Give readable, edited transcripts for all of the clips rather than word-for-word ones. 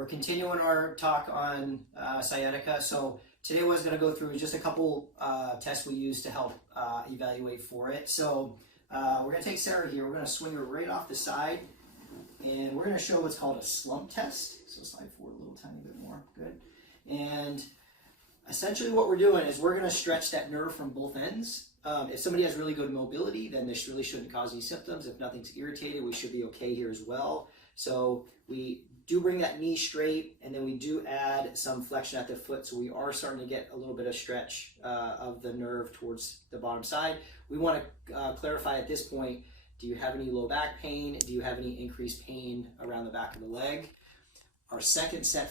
We're continuing our talk on sciatica. So today what I was going to go through is just a couple tests we use to help evaluate for it. So we're going to take Sarah here, we're going to swing her right off the side, and we're going to show what's called a slump test. So slide forward a little tiny bit more, good. And essentially what we're doing is we're going to stretch that nerve from both ends. If somebody has really good mobility, then this really shouldn't cause any symptoms. If nothing's irritated, we should be okay here as well. So we do bring that knee straight, and then we do add some flexion at the foot, so we are starting to get a little bit of stretch of the nerve towards the bottom side. We want to clarify at this point, do you have any low back pain? Do you have any increased pain around the back of the leg? Our second step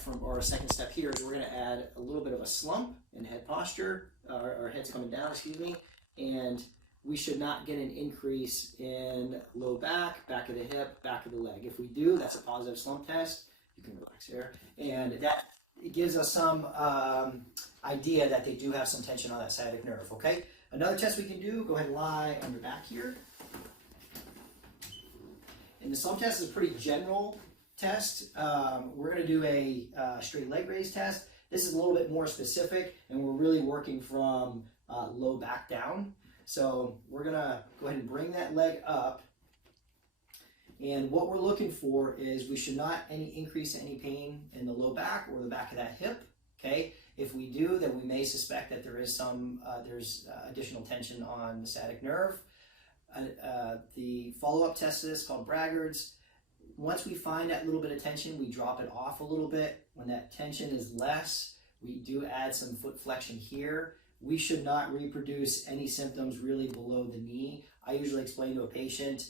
here is we're going to add a little bit of a slump in head posture. Our head's coming down, excuse me, and we should not get an increase in low back, back of the hip, back of the leg. If we do, that's a positive slump test. You can relax here. And that gives us some idea that they do have some tension on that sciatic nerve, okay? Another test we can do, go ahead and lie on your back here. And the slump test is a pretty general test. We're going to do a straight leg raise test. This is a little bit more specific, and we're really working from low back down. So we're going to go ahead and bring that leg up. And what we're looking for is we should not increase any pain in the low back or the back of that hip. Okay. If we do, then we may suspect that there is some additional tension on the sciatic nerve. The follow-up test is called Braggard's. Once we find that little bit of tension, we drop it off a little bit. When that tension is less, we do add some foot flexion here. We should not reproduce any symptoms really below the knee. I usually explain to a patient,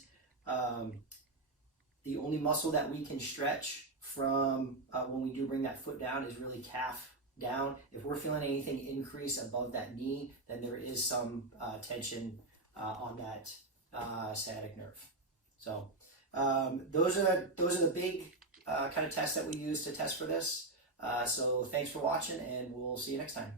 the only muscle that we can stretch from when we do bring that foot down is really calf down. If we're feeling anything increase above that knee, then there is some tension on that sciatic nerve. So those are the big kind of tests that we use to test for this. So thanks for watching, and we'll see you next time.